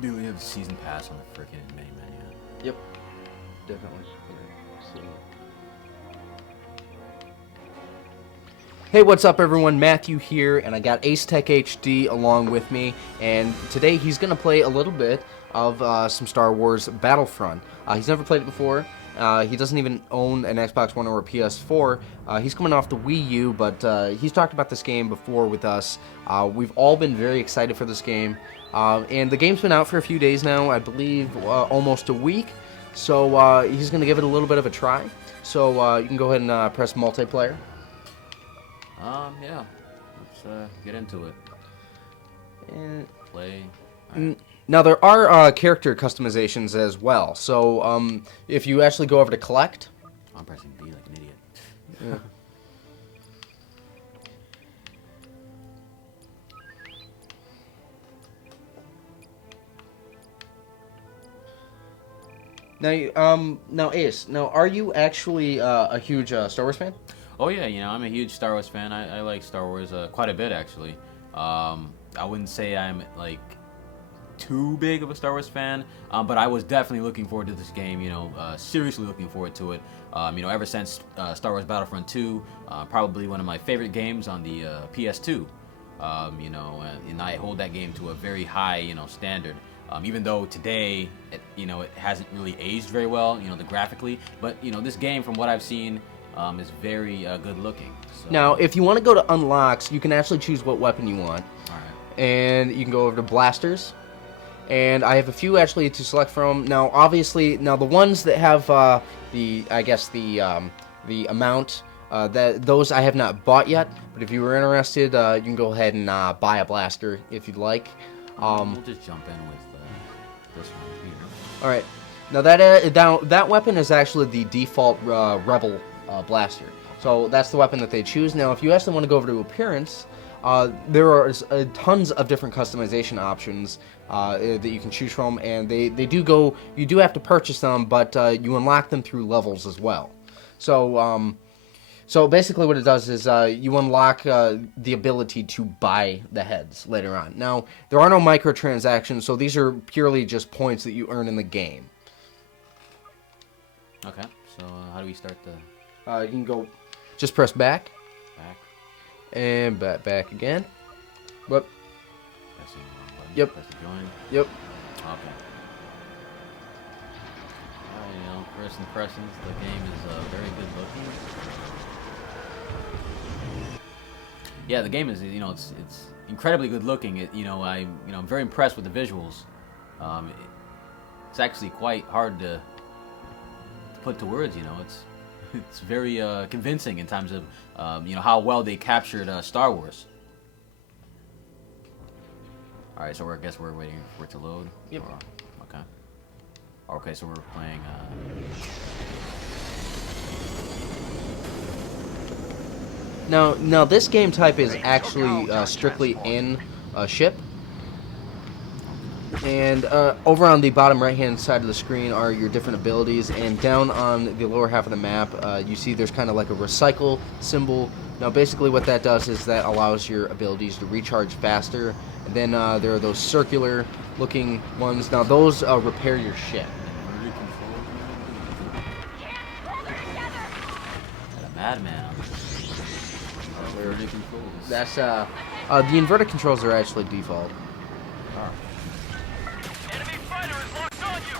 Do we have the season pass on the freaking main menu? Yep, definitely. Hey, what's up, everyone? Matthew here, and I got AceTechHD along with me, and today he's going to play a little bit of some Star Wars Battlefront. He's never played it before. He doesn't even own an Xbox One or a PS4. He's coming off the Wii U, but he's talked about this game before with us. We've all been very excited for this game, and the game's been out for a few days now, I believe almost a week, so he's going to give it a little bit of a try. So you can go ahead and press multiplayer. Yeah. Let's get into it. And Play. now there are character customizations as well. So if you actually go over to collect, I'm pressing B like an idiot. yeah. Now Ace, are you actually a huge Star Wars fan? Oh yeah, I'm a huge Star Wars fan. I like Star Wars quite a bit actually. I wouldn't say I'm like too big of a Star Wars fan, but I was definitely looking forward to this game. Seriously looking forward to it. Ever since Star Wars Battlefront 2, probably one of my favorite games on the PS2. And I hold that game to a very high standard. Even though today it hasn't really aged very well, graphically, but this game, from what I've seen, is very good looking. So. Now, if you want to go to unlocks, you can actually choose what weapon you want. Alright. And you can go over to blasters. And I have a few actually to select from. Now, obviously, the ones that have the amount, those I have not bought yet. But if you were interested, you can go ahead and buy a blaster if you'd like. We'll just jump in with this one here. All right. Now that weapon is actually the default Rebel blaster. So that's the weapon that they choose. Now, if you actually want to go over to appearance, there are tons of different customization options that you can choose from, and they do go. You do have to purchase them, but you unlock them through levels as well. So basically, what it does is you unlock the ability to buy the heads later on. Now, there are no microtransactions, so these are purely just points that you earn in the game. Okay, so how do we start the... You can go, just press back. Back. And back again. Whoop. Pressing the wrong button. Yep. Press the join. Yep. Okay. First impressions, the game is very good looking. Yeah, the game is, it's incredibly good looking. I'm very impressed with the visuals. It's actually quite hard to put to words. It's very convincing in terms of how well they captured Star Wars. All right, so I guess we're waiting for it to load. Yep. Okay. Okay, so we're playing. Now this game type is actually strictly in a ship. And over on the bottom right-hand side of the screen are your different abilities, and down on the lower half of the map, you see there's kind of like a recycle symbol. Now, basically what that does is that allows your abilities to recharge faster, and then there are those circular-looking ones. Now, those repair your ship. Got a madman on this. That's the inverted controls are actually default. Oh. Enemy fighter is locked on you!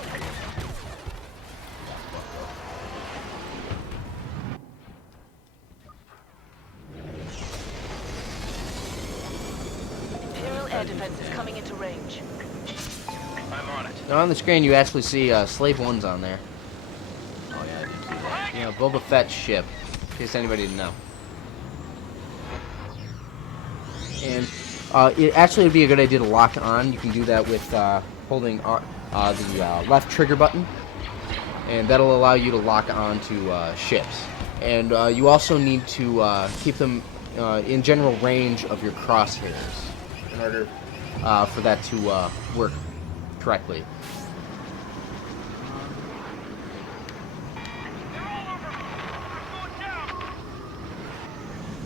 Imperial air defense is coming into range. I'm on it. Now on the screen you actually see Slave 1's on there. Oh yeah, I did see that. Boba Fett's ship, in case anybody didn't know. And it actually would be a good idea to lock on. You can do that with holding the left trigger button, and that'll allow you to lock on to ships. And you also need to keep them in general range of your crosshairs in order for that to work correctly.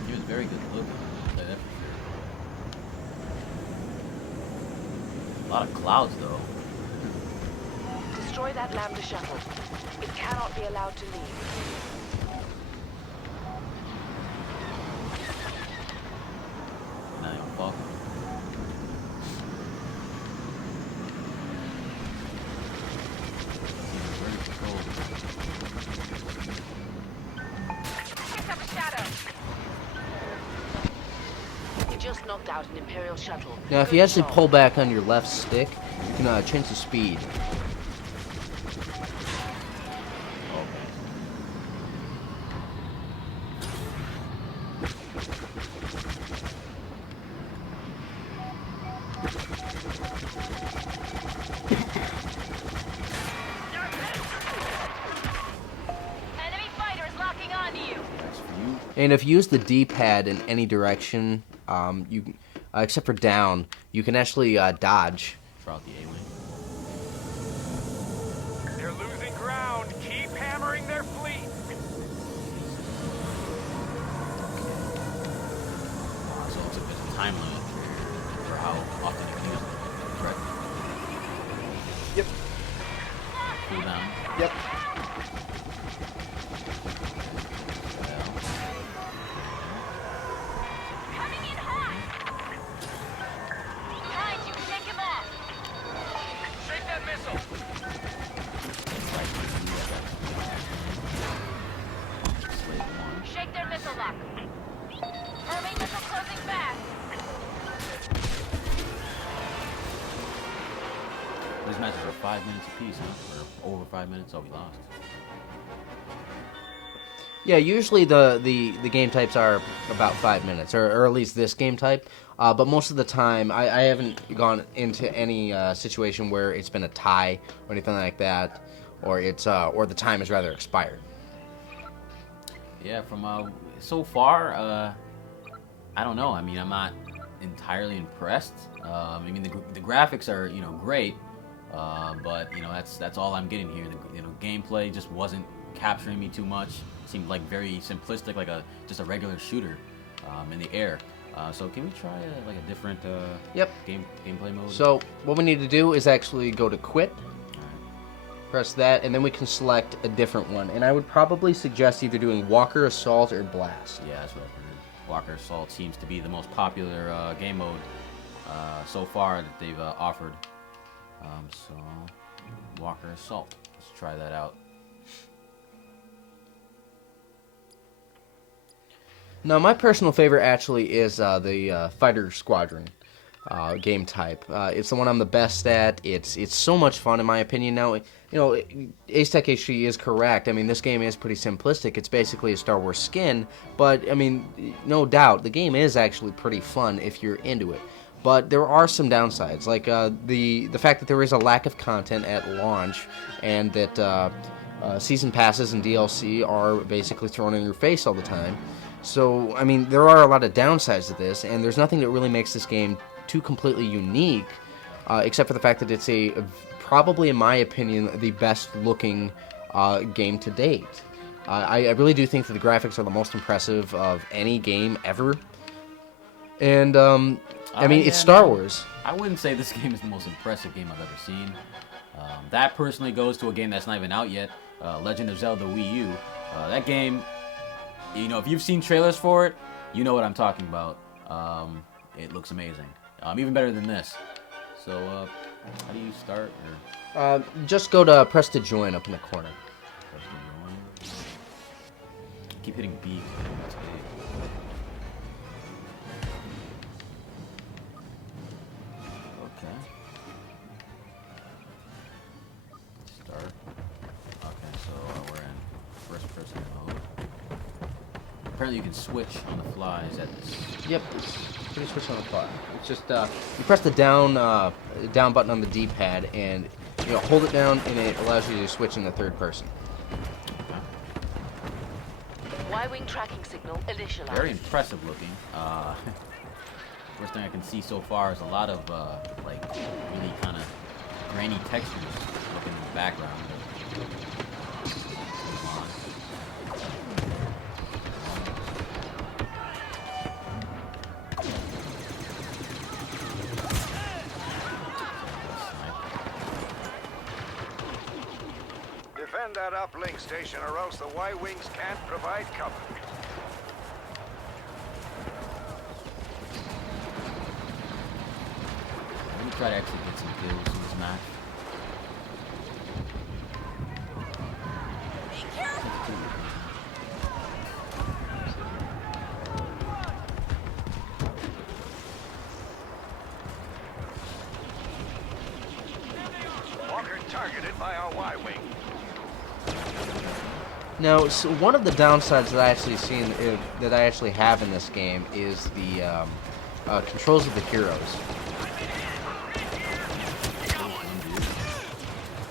He was very good looking. I'll say that for sure. A lot of clouds though. Destroy that Lambda shuttle. It cannot be allowed to leave. Not even fuck. Pick up a shadow. You just knocked out an Imperial shuttle. Now, if Good you actually job. pull back on your left stick, you can change the speed. Enemy fighter is locking onto you. That's for you. And if you use the D-pad in any direction, you except for down, you can actually dodge. Throw out the A-wing. They're losing ground. Keep hammering their fleet. So it's a time limit for how often you can use it, correct? Yep. Cool down. Yep. Coming in hot. Behind you, take him off. Shake that missile. Slave one. Shake their missile lock. Enemy missile closing fast. These matches are 5 minutes apiece, huh? Or over 5 minutes, oh, we lost. Yeah, usually the game types are about 5 minutes, or at least this game type. But most of the time, I haven't gone into any situation where it's been a tie or anything like that, or it's or the time is rather expired. Yeah, from so far, I don't know. I mean, I'm not entirely impressed. I mean, the graphics are great, but that's all I'm getting here. The gameplay just wasn't capturing me too much. Seemed like very simplistic, like just a regular shooter in the air. So can we try like a different Yep. gameplay mode? So what we need to do is actually go to quit, press that, and then we can select a different one. And I would probably suggest either doing Walker Assault or Blast. Yeah, that's what I've heard. Walker Assault seems to be the most popular game mode so far that they've offered. So Walker Assault. Let's try that out. Now, my personal favorite actually is the Fighter Squadron game type. It's the one I'm the best at. It's so much fun, in my opinion. Now, AceTechHD is correct. I mean, this game is pretty simplistic. It's basically a Star Wars skin, but I mean, no doubt, the game is actually pretty fun if you're into it. But there are some downsides, like the fact that there is a lack of content at launch, and that season passes and DLC are basically thrown in your face all the time. So, I mean, there are a lot of downsides to this, and there's nothing that really makes this game too completely unique, except for the fact that it's probably, in my opinion, the best-looking game to date. I really do think that the graphics are the most impressive of any game ever. And, I mean, it's Star Wars. I wouldn't say this game is the most impressive game I've ever seen. That personally goes to a game that's not even out yet, Legend of Zelda Wii U. That game, if you've seen trailers for it, you know what I'm talking about. It looks amazing. Even better than this. So, how do you start? Or Just go to press to join up in the corner. press the join? Keep hitting B. That's A. Okay. Start. Okay, so we're in first person mode. Apparently you can switch on the fly. Is that this? Yep, it's pretty switch on the fly. It's just you press the down button on the D-pad, and hold it down, and it allows you to switch in the third person. Y-wing tracking signal initialized. Very impressive looking. First thing I can see so far is a lot of like really kind of grainy textures looking in the background. Move on. that uplink station or else the Y-Wings can't provide cover. Let me try to actually get some kills in this match. Walker targeted by our Y-Wing. Now, so one of the downsides that I actually seen that I actually have in this game is the controls of the heroes.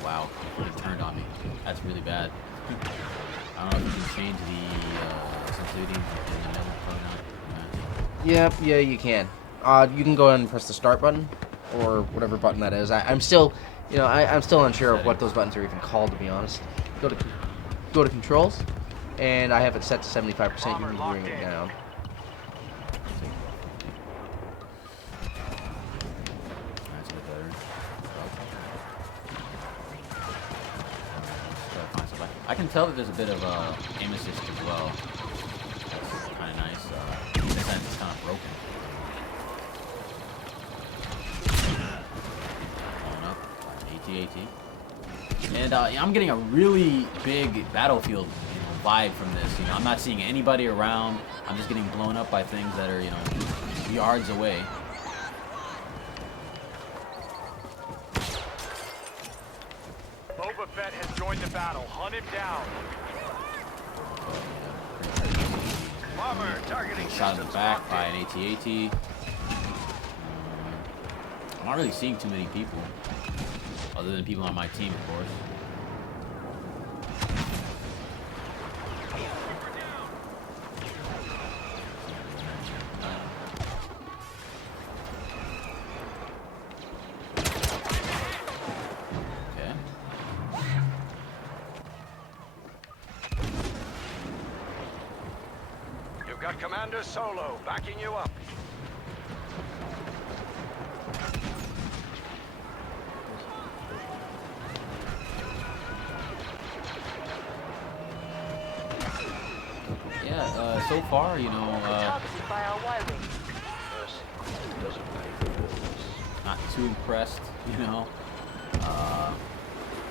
Wow, it turned on me. That's really bad. I don't know if you can change the sensitivity in the middle or not. Yeah, you can. You can go ahead and press the start button, or whatever button that is. I'm still, I'm still unsure of what those buttons are even called, to be honest. Go to controls, and I have it set to 75%. You can bring it down. That's a bit better. I can tell that there's a bit of aim assist as well. That's kind of nice. This end is kind of broken. Going up, AT-AT. And I'm getting a really big Battlefield vibe from this. I'm not seeing anybody around. I'm just getting blown up by things that are, yards away. Boba Fett has joined the battle. Hunt him down. Bomber targeting Shot in the back by an AT-AT. I'm not really seeing too many people, other than people on my team, of course. You've got Commander Solo backing you up. Yeah, so far, Targeted by our Y-Wing. not too impressed,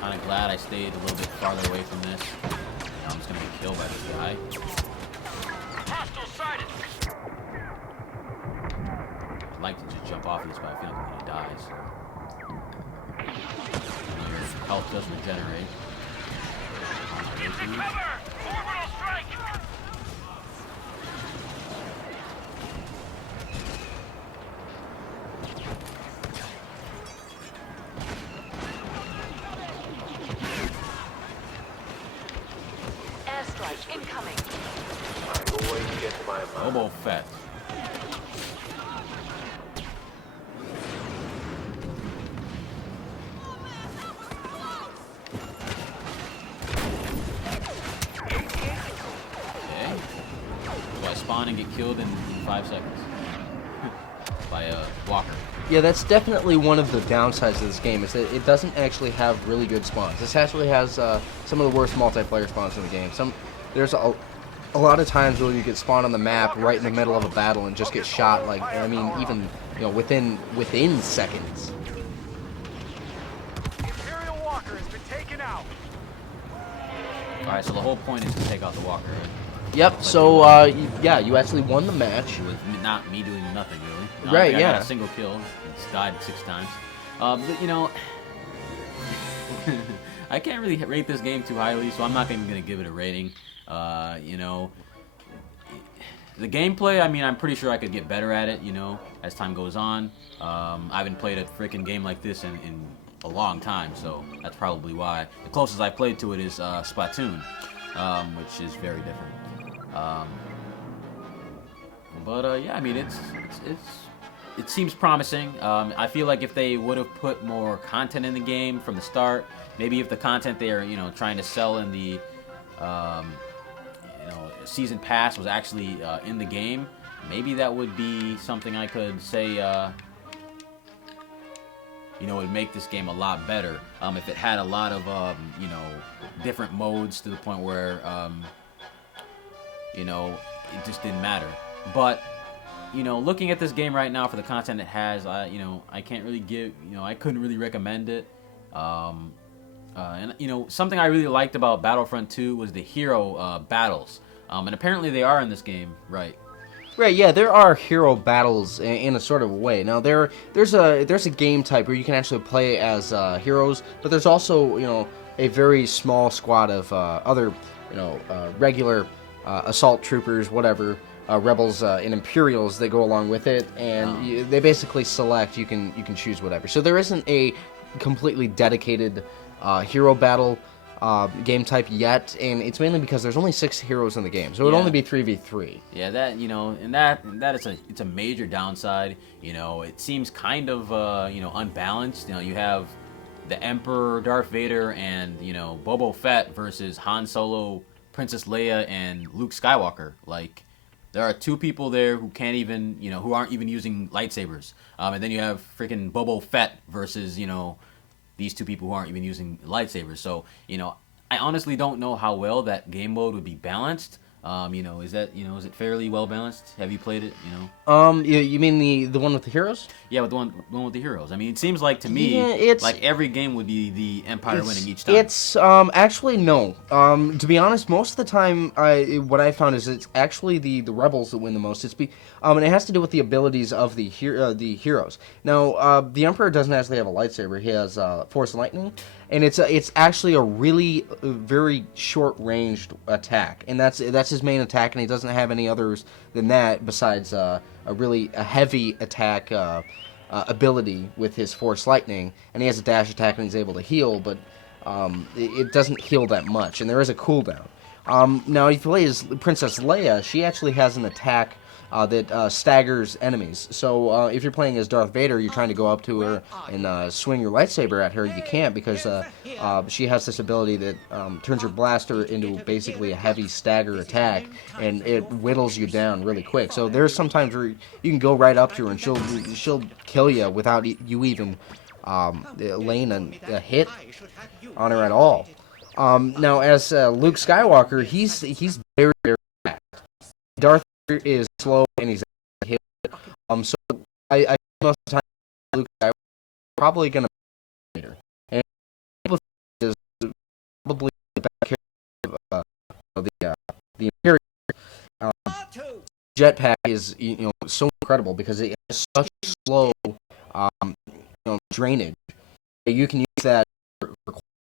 Kind of glad I stayed a little bit farther away from this. I'm just gonna get killed by this guy. Hostile sighted. I'd like to just jump off of this, but I feel like I'm gonna die, so. Your health does regenerate. Using cover! Orbital strike! Airstrike incoming. Boba Fett. Okay. So I spawn and get killed in 5 seconds. By a walker. Yeah, that's definitely one of the downsides of this game, is that it doesn't actually have really good spawns. This actually has some of the worst multiplayer spawns in the game. There's a lot of times where you get spawned on the map right in the middle of a battle and just get shot, like, even within seconds. Imperial Walker has been taken out. Alright, so the whole point is to take out the walker, right? Yep. So yeah, you actually won the match. With not me doing nothing, really. Right, I yeah. got a single kill. It's died 6 times. But, I can't really rate this game too highly, so I'm not even going to give it a rating. The gameplay, I'm pretty sure I could get better at it, as time goes on. I haven't played a freaking game like this in a long time, so that's probably why. The closest I played to it is Splatoon, which is very different. Yeah, it seems promising. I feel like if they would have put more content in the game from the start, maybe if the content they are, trying to sell in the, season pass was actually in the game, maybe that would be something I could say you know, would make this game a lot better. If it had a lot of, you know, different modes to the point where, you know, it just didn't matter. But, you know, looking at this game right now for the content it has, you know, I can't really give, you know, I couldn't really recommend it. And, you know, something I really liked about Battlefront 2 was the hero battles. And apparently they are in this game, right? Right, yeah, there are hero battles in a sort of way. Now there's a game type where you can actually play as heroes, but there's also, you know, a very small squad of other, you know, regular assault troopers, whatever, rebels and Imperials that go along with it, and they basically select. You can choose whatever. So there isn't a completely dedicated hero battle game type yet, and it's mainly because there's only 6 heroes in the game, so it would only be 3v3. Yeah, that, you know, and that it's a major downside. You know, it seems kind of you know, unbalanced. You know, you have the Emperor, Darth Vader, and, you know, Boba Fett versus Han Solo, Princess Leia, and Luke Skywalker. Like, there are 2 people there who can't even, you know, who aren't even using lightsabers. And then you have freaking Boba Fett versus, you know, these 2 people who aren't even using lightsabers. So, you know, I honestly don't know how well that game mode would be balanced. You know, is that, you know, is it fairly well balanced? Have you played it? You know. You mean the one with the heroes? Yeah, with the one with the heroes. I mean, it seems like to me, like every game would be the Empire winning each time. It's actually no. To be honest, most of the time, what I found is it's actually the rebels that win the most. And it has to do with the abilities of the heroes. Now, the Emperor doesn't actually have a lightsaber. He has Force Lightning, and it's actually a really very short ranged attack, and that's his main attack, and he doesn't have any others than that besides a heavy attack ability with his Force Lightning, and he has a dash attack and he's able to heal, but it doesn't heal that much, and there is a cooldown. Now, if you play as Princess Leia, she actually has an attack that staggers enemies. So if you're playing as Darth Vader, you're trying to go up to her and swing your lightsaber at her. You can't because she has this ability that turns her blaster into basically a heavy stagger attack, and it whittles you down really quick. So there's sometimes where you can go right up to her and she'll kill you without you even laying a hit on her at all. Now, as Luke Skywalker, he's very, very fast. Darth Vader is slow and he's hit. So I think most of the time Luke Skywalker is probably going to be later. And people think is probably the back of the Imperial jetpack is, you know, so incredible because it has such slow you know, drainage. You can use that for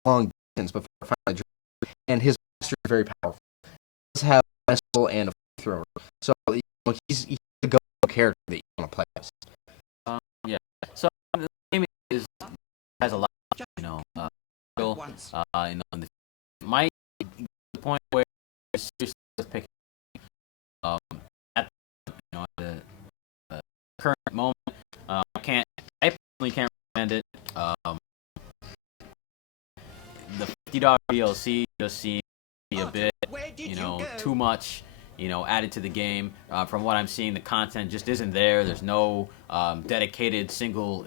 long distance before finally drain, and his blaster is very powerful. He does have a missile and a flamethrower, so you know, he's the go-to character that you want to play as. Yeah. So the game has a lot, you know, you know, in the point where it's seriously picking at, you know, at the current moment. I personally can't recommend it. The $50 DLC just seems to be a bit, you know, too much, you know, added to the game. From what I'm seeing, the content just isn't there. There's no dedicated single